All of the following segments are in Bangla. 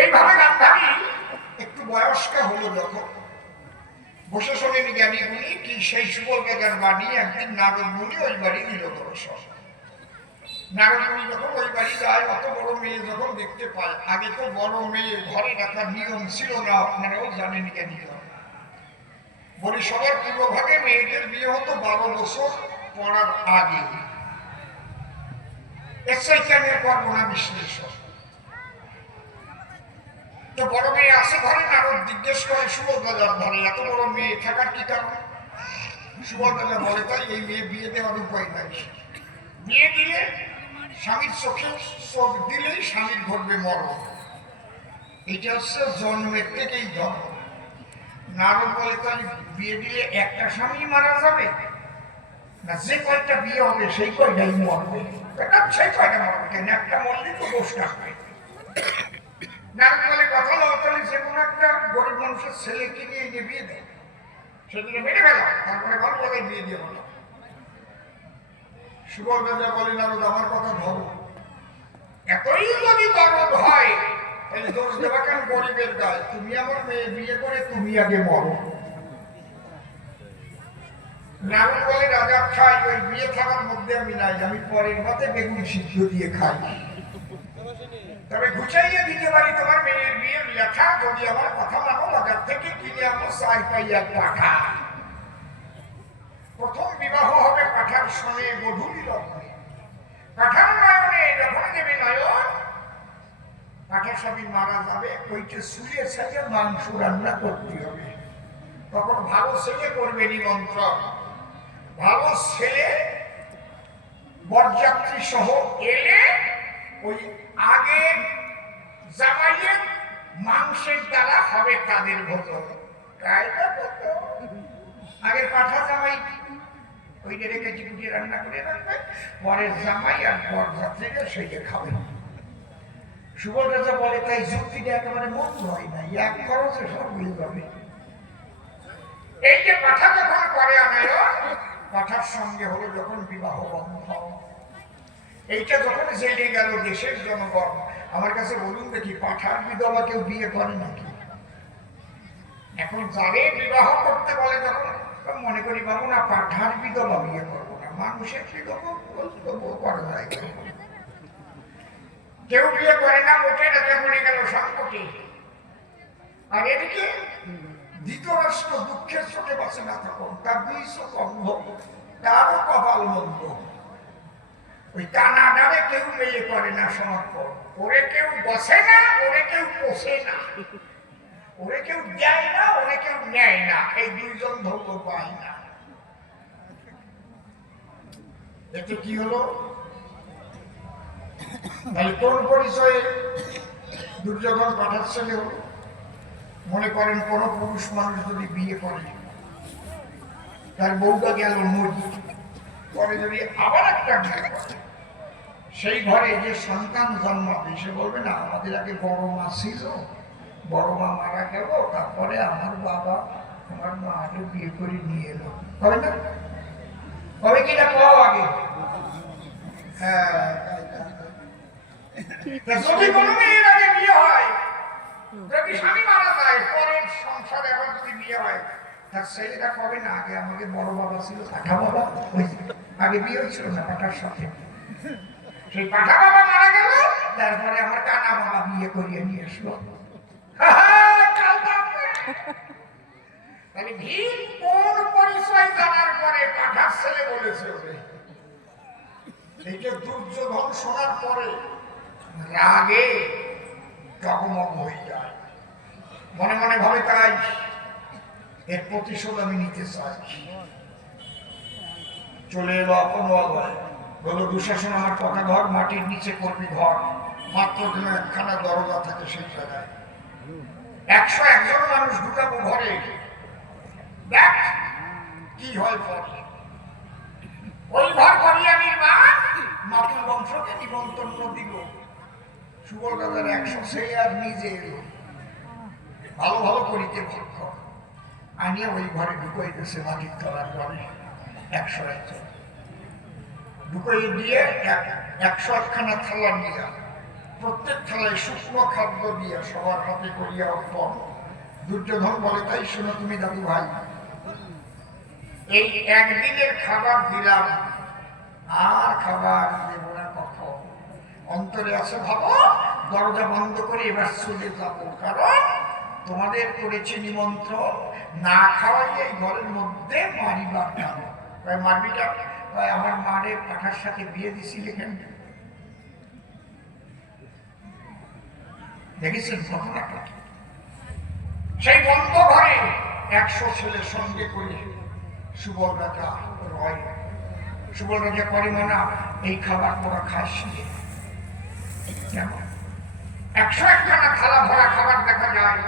এইভাবে গান্ধারী একটু বয়স্কা হলো যখন, বসে শোনেন জ্ঞানী গুণী কি সেই সুবলবেগার বাণী একদিন নারদ মুনি ওই বাড়ি দিল দর্শন। নারদ মুনি যখন ওই বাড়ি যায়, অত বড় মেয়ে যখন দেখতে পায়, আগে তো বড় মেয়ে ঘরে রাখার নিয়ম ছিল না, আপনারাও জানেন জ্ঞানী। বলি সবার পূর্বভাগে মেয়েদের বিয়ে হতো 12 বছর পড়ার আগে, এক্সাইটেমের করবো না বিশ্লেষণ। তো বড় মেয়ে আসে ঘরে, নারদ জিজ্ঞেস করে সুবলবেগার ঘরে এত বড় মেয়ে থাকার কি কারণ? সুবলবেগা বলে তাই এই মেয়ে বিয়ে দেওয়ার উপায় নাই, বিয়ে দিয়ে স্বামীর চোখে চোখ দিলেই স্বামীর ঘটবে মরণ, এটা হচ্ছে জন্মের থেকেই ধর্ম। নারদ বলে তাই বিয়ে দিলে একটা স্বামী মারা যাবে না, যে কয়টা বিয়ে হবে সেই কয়টাই মরবে, সেই কয়টা মরবে কেন, একটা মরলে তো দোষ থাকবে। নারদ বলে কথা হলো তাহলে যে কোনো একটা গরিব মানুষের ছেলেকে নিয়ে এনে বিয়ে দেয়, সেদিনে মেরে ফেলা, তারপরে ভালো জায়গায় বিয়ে দিয়ে হলো। সুবলবেগা বলে নারদ আমার কথা ধরো, এতই যদি দরদ হয় তাহলে দোষ দেবা কেন গরিবের গায়ে, তুমি আমার মেয়ে বিয়ে করে তুমি আগে মরো। নারদ বলে রাজা খাই, ওই বিয়ে থাকার মধ্যে আমি নাই, আমি পরের ভাতে বেগুন সিদ্ধ দিয়ে খাই, তবে গুছাইয়ে দিতে পারি তোমার মেয়ের বিয়ে লেখা, যদি আমার কথা মানো বাজার থেকে কিনে আনো 4 টাকা। প্রথম বিবাহ হবে পাঠার সঙ্গে গধূলি লগ্নে, পাঠার নয়নে যখন দেবে নয়ন, পাঠা স্বামী মারা যাবে, ওইটা চুলে সাথে মাংস রান্না করতে হবে। তখন ভালো ছেলে করবে নিমন্ত্রণ, ভালো ছেলে বরযাত্রী সহ এলে ওই আগে জামাইয়ের মাংসের দ্বারা হবে তাদের ভোজন। আগের পাঠা জামাই ওইটা রেখে চিকুটি রান্না করে রাখবে, পরের জামাই আর বরযাত্রীরা সেইটা খাবে। সুবলবেগা বলে তাই যুক্তিটা একেবারে মন্দ হয় না, এক খরচে সব হয়ে যাবে। এই যে পাঠা যখন করে আনায়, পাঠার সঙ্গে হলো যখন বিবাহ বন্ধন, এইটা যখন জেনে গেল দেশের জনগণ, আমার কাছে বলুন দেখি পাঠার বিধবা কেউ বিয়ে করে নাকি? এখন যারে বিবাহ করতে বলে যখন মনে করি বাবু না পাঠার বিধবা বিয়ে করবো না, মানুষের বিধবা করা যায়, কেউ বিয়ে করে না, মোটে রাজা মনে গেল সংকটে। আর এদিকে ধৃতরাষ্ট্র দুঃখের চোখে বাঁচে না থাকুন, তার 2 চোখ অন্ধ, তারও কপাল মন্দ। ওই কানাডারে কেউ মেয়ে করে না সমর্পণ, ওরে কেউ বসে না, ওরে কেউ পোষে না, ওরে কেউ দেয় না, ওরে কেউ নেয় না, এই 2 জন ধৈর্য পায় না। এতে কি হলো? তাহলে কোন পরিচয়ে দুর্যোধন পাঠার ছেলে হলো? মনে করেন কোন পুরুষ মানুষ যদি বিয়ে করে, তার বউটা গেল মরি, পরে যদি আবার একটা বিয়ে করে, সেই ঘরে যে সন্তান জন্মাবে সে বলবে না আমাদের আগে বড় মা ছিল, বড় মা মারা গেল, তারপরে আমার বাবা আমার মা আগে বিয়ে করে নিয়ে এলো, হবে না? হবে কিনা কও আগে? হ্যাঁ, যদি কোনো মেয়ের আগে বিয়ে হয়, যদি স্বামী মারা যায়, পরের সংসারে আবার যদি বিয়ে হয়, তার ছেলেটা কবে না আগে আমাকে বড় বাবা ছিল, পাঠা বাবা, আগে বিয়ে হয়েছিল না পাঠার সাথে, সেই পাঠা বাবা মারা গেল, তারপরে আমার কানা বাবা বিয়ে করিয়ে নিয়ে আসলো। তাহলে ভীম কোন পরিচয় জানার পরে পাঠার ছেলে বলেছে, এই যে দুর্যোধন শোনার পরে রাগে জগমগ হয়ে যায়, মনে মনে ভাবে তাই এর প্রতিশোধ আমি নিতে চাই। চলে এলো আপন বলো দুঃশাসন আমার কথা ঘর মাটির নিচে করবি ঘর, মাত্র যেন একখানা দরজা থাকে সেই জায়গায় 101 জন মানুষ ঢুকাবো ঘরে, দেখ কি হয় পরে। ওই ঘর করিয়া নির্মাণ মাতুল বংশকে নিমন্ত্রণ দিল। সুবলবেগার 100 ছেলে আর নিজে এলো, ভালো ভালো করিতে ভক্ষ আনিয়া ওই ঘরে ঢুকাইতেছে, মাটির তলার ঘরে 101 জন ঢুকাই দিয়ে 101খানা থালা নিয়ে প্রত্যেক থালায় শুকনো খাদ্য দিয়ে সবার হাতে করিয়া অর্পণ। দুর্যোধন বলে, তাই শোনো তুমি দাদু ভাই, এই একদিনের খাবার দিলাম, আর খাবার দেব না কখন। অন্তরে আছে ভাবো, দরজা বন্ধ করে এবার চলে যাবো, কারণ তোমাদের করেছি নিমন্ত্রণ, না খাওয়াই এই ঘরের মধ্যে মারিবার না। মারবিটা আমার মায়ের পাঠার সাথে বিয়ে দিছিলে কেন? দেখেছেন ঘটনাটা? সেই বন্ধ ঘরে 100 ছেলে সঙ্গে করে সুবল রাজা রয়। সুবল রাজা করে না, এই খাবার তোরা খাস নি। 101খানা থালা ভরা খাবার দেখা যায়।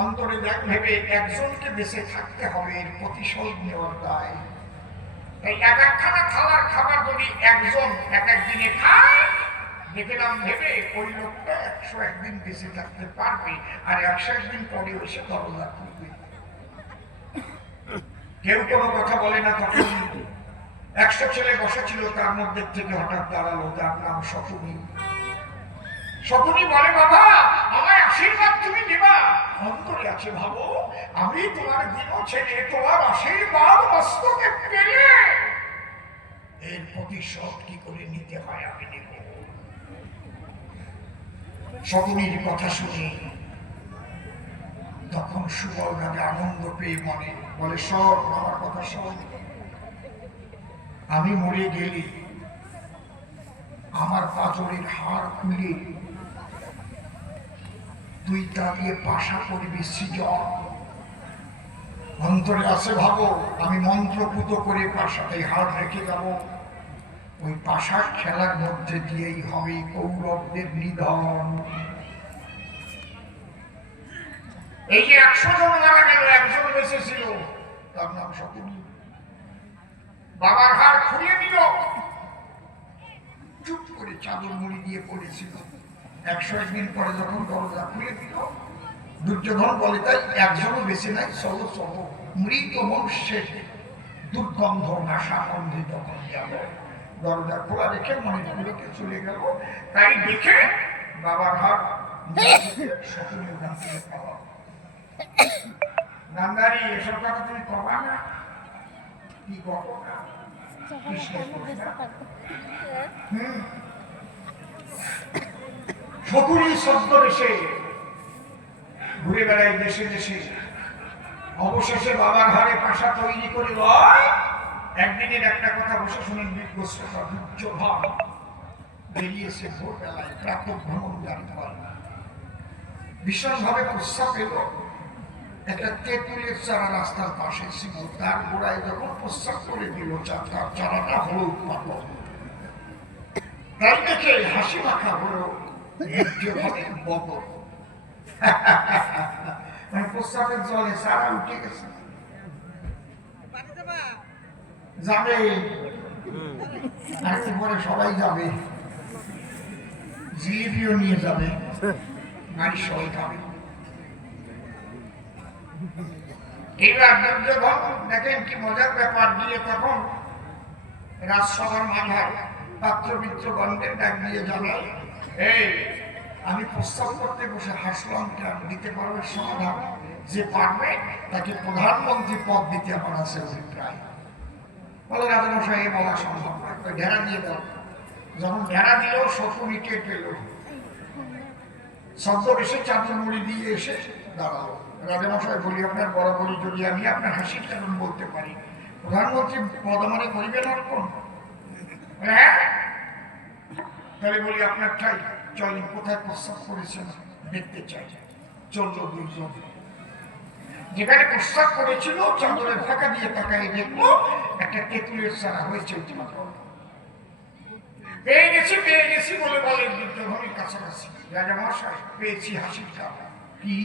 অন্তরে ভেবে একজনকে বেঁচে থাকতে হবে, এর প্রতিশোধ নেওয়ার দায়। এই 1-1খানা থালার খাবার যদি একজন এক দিনে খায়, দেখলাম ভেবে ওই লোকটা 101 দিন বেঁচে থাকতে পারবে, আর 101 দিন পরে এসে দরজা খুলবে। কেউ কোনো কথা বলে না। তখন 100 ছেলে বসেছিল, তার মধ্যে থেকে হঠাৎ দাঁড়ালো, তার নাম শকুনি। শকুনি বলে, বাবা আমায় আশীর্বাদ তুমি দিবা। অন্তরে আছে ভাবো, আমি তোমার দিন ছেলে, তোমার আশীর্বাদ মস্তকে পেলে এর প্রতিশোধ কি করে নিতে হয় আমি নেব। শকুনির কথা শুনে তখন সুবল রাজা আনন্দ পেয়ে মনে বলে, সব আমার কথা শোন, আমি মরে গেলে আমার পাঁজরের হাড় খুলে তুই তা দিয়ে পাশা করবি সৃজন। অন্তরে আছে ভাবো, আমি মন্ত্রপুত করে পাশাতে হাড় রেখে যাব। ওই পাশার খেলার মধ্যে দিয়েই হবে কৌরবদের নিধন। এই যে 100 জন মারা গেল, একজন বেঁচে ছিল, তার নাম শকুনি। বাবার হাড় খুলিয়ে দিল, চুপ করে চাদর মুড়ি দিয়ে পড়েছিল। 101 দিন পরে যখন দরজা খুলে দিল, দুর্যোধন বলে, তাই একজনও বেঁচে নাই, চলো চলো, মৃত মনুষ্যের দুর্গন্ধ নাশা গন্ধে যখন যাব। দরজা খোলা রেখে মনে গুলোকে চলে গেল। তাই দেখে বাবার হাত শকুনের নাম থেকে পাওয়া। নান্দারি, এসব কথা তুমি কবা না, কি করো না? শকুনি শব্দ এসে ঘুরে বেড়ায় দেশে দেশে। অবশেষে বাবার ঘরে পাশা তৈরি করে লয়। একদিনের একটা কথা বসে শুনেন, বিজ্ঞস্বতা দুর্যোধন বেরিয়েছে ভোরবেলায়, প্রাতঃ ভ্রমণ গাড়ি হয়, ভীষণভাবে প্রস্রাব পেল। একটা তেঁতুলের চারা রাস্তার পাশে ছিল, তার গোড়ায় যখন প্রস্রাব করে দিল, তার চারাটা হলো উৎপাদন। তাই দেখে হাসি মাখা হলো দুর্যোধনের বদল। মানে প্রস্রাবের জলে চারা উঠে গেছে, যাবে আর পরে সবাই যাবে, জিলিপিও নিয়ে যাবে, গাড়ি সবাই খাবে। এইবার দুর্যোধন দেখেন কি মজার ব্যাপার, দিয়ে তখন রাজসভার মাথায় পাত্র মিত্রগণদের ডাক দিয়ে জানাই, এই আমি প্রস্তাব করতে বসে হাসলাম, কেন দিতে পারবে সমাধান? যে পারবে তাকে প্রধানমন্ত্রী পদ দিতে আমার আছে অভিপ্রায়। বলে, রাজামশাই এ বলা সম্ভব নয়, ওই ঢেরা দিয়ে দাও। যখন ঢেরা দিল, শকুনি কে পেল, শব্দ এসে চাদর মুড়ি দিয়ে এসে দাঁড়ালো। রাজামশাই বলি, আপনার বরাবরই যদি আমি আপনার হাসির কারণ বলতে পারি, প্রধানমন্ত্রী পদ আমারে করিবেন অর্পণ? হ্যাঁ, তাহলে বলি আপনার ঠাই চলেন, কোথায় প্রস্তাব করেছেন দেখতে চাই। চলল দুইজন, যেখানে প্রস্তাব করেছিল চাদরের ফাঁকা দিয়ে তাকাই দেখলো একটা তেঁতুলের চারা হয়েছে। পেয়ে গেছি বলে বলেন দুর্যোধনের কাছাকাছি, রাজামশাই পেয়েছি হাসির কারণ। কি?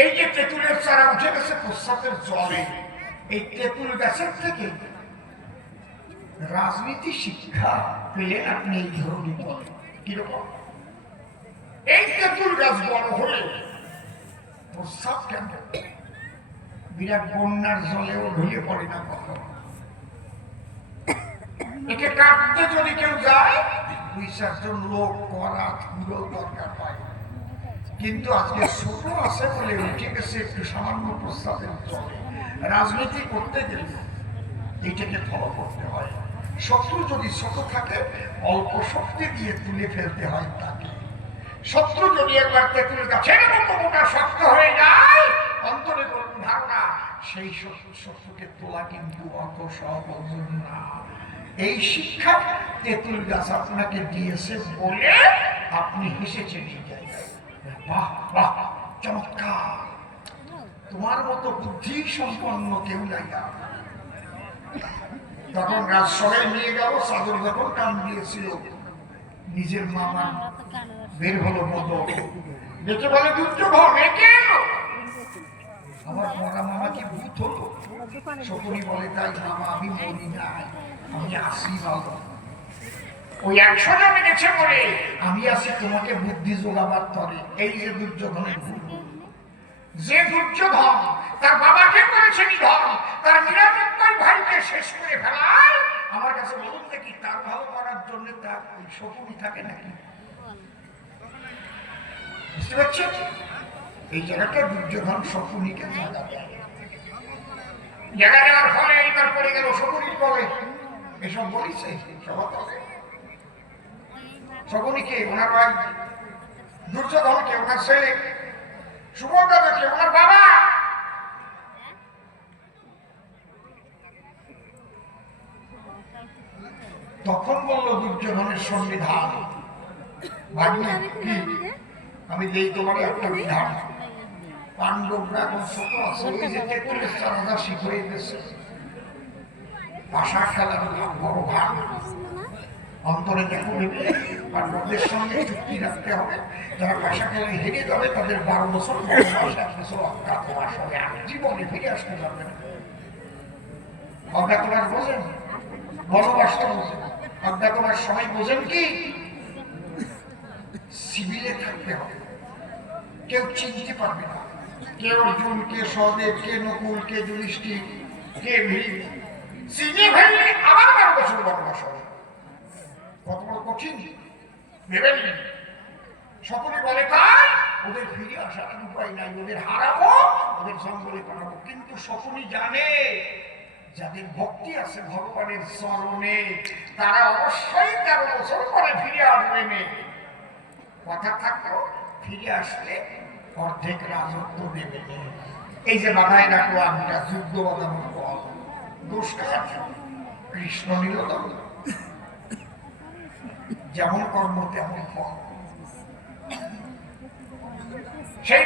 এই যে তেঁতুলের চারা উঠে গেছে প্রস্তাবের জলে, এই তেঁতুল গাছের থেকে রাজনীতি শিক্ষা পেলেন আপনি এই ধরনের বলেন কিরকম? এই তেঁতুল গাছ বড় হলে প্রস্তাব কেন বিরাট বন্যার জলেও ঢুলে পড়ে না কখন। একে কাটতে যদি কেউ যায় 2-4 লোক করা পুরো দরকার হয়, কিন্তু আজকে ছোট আছে বলে উঠে গেছে একটু সামান্য প্রস্তাবের চলে। রাজনীতি করতে গেলে এইটাকে ফলো করতে হয়। শত্রু যদি ছোট থাকে অল্প শক্তি দিয়ে তুলে ফেলতে হয় তাকে। শত্রু যদি একবার তেঁতুল গাছের মতো মোটা শক্ত হয়ে যায়, অন্তরে করুন ধারণা সেই শত্রুকে তোলা কিন্তু অত সহজ না। এই শিক্ষা তেঁতুল গাছ আপনাকে দিয়েছে বলে আপনি হেসেছেন এই জায়গায়। বাহ বাহ, চমৎকার, তোমার মতো বুদ্ধি সম্পন্ন কেউ নাই। তখন রাজসভায় নিয়ে গেল, চাদর যখন কান দিয়েছিল, নিজের মামা বের হলো বদল দেখে বলে দুর্যোধন একে আমার মরা মামা কি ভূত হলো? শকুনি বলে তাই মামা আমি মরি নাই, আমি আসি ভালো। ওই 100 জন গেছে বলে আমি আসি তোমাকে বুদ্ধি যোগাবার তরে। এই যে দুর্যোধনের ভুল, যে দুর্যোধন তার বাবাকে করেছে নিধন, তার 99 ভাইকে শেষ করে ফেলায়, আমার কাছে বলুন দেখি তার ভালো করার জন্য তার ওই শকুনি থাকে নাকি? বুঝতে পারছেন? এই জায়গাটা দুর্যোধন শকুনিকে জায়গা দেয়। জায়গা দেওয়ার ফলে এইবার পড়ে গেল শকুনির বলে এসব বলিছে শকুনিকে, ওনার ভাই দুর্যোধনকে, ওনার ছেলে সুভদ্রাকে, ওনার বাবা। তখন বলল দুর্যোধনের সংবিধান, আমি দেই তোমার একটা বিধান। পাণ্ডবরা এখন ছোট আছে, ওই যে 43,000 শিখ হয়ে গেছে, ভাষা খেলার বড় ভাগ অন্তরে দেখো নেবে। পাণ্ডবদের সঙ্গে চুক্তি রাখতে হবে, যারা ভাষা খেলায় হেরে যাবে তাদের 12 বছর 1 বছর অজ্ঞাতবাস হবে, জীবনে ফিরে আসতে পারবে না। অজ্ঞাতবাস বোঝেন? বনবাসটা বোঝেন? অজ্ঞাতবাস সবাই বোঝেন কি? সিভিলে থাকতে হবে, কেউ চিনতে পারবে না, কে অর্জুন, কে সহদেব, কে নকুল, কে যুধিষ্ঠির, কে ভীম। চিনে ফেললে আবার 12 বছর বনবাস হবে। কত বড় কঠিন ভেবেন। সকলে বলে তাই ওদের ফিরে আসার উপায় নাই, ওদের হারাবো, ওদের জঙ্গলে পাঠাবো। কিন্তু সকলে জানে যাদের ভক্তি আছে ভগবানের চরণে, তারা অবশ্যই 13 বছর পরে ফিরে আসবে। কথা থাকলো ফিরে আসলে অর্ধেক রাজত্ব দেবে। এই যে বাধায় রাখলো আমরা যুদ্ধ বাধানোর ফল, দোষ কার? কৃষ্ণ নিল তো, যেমন কর্ম তেমন ফল। সেই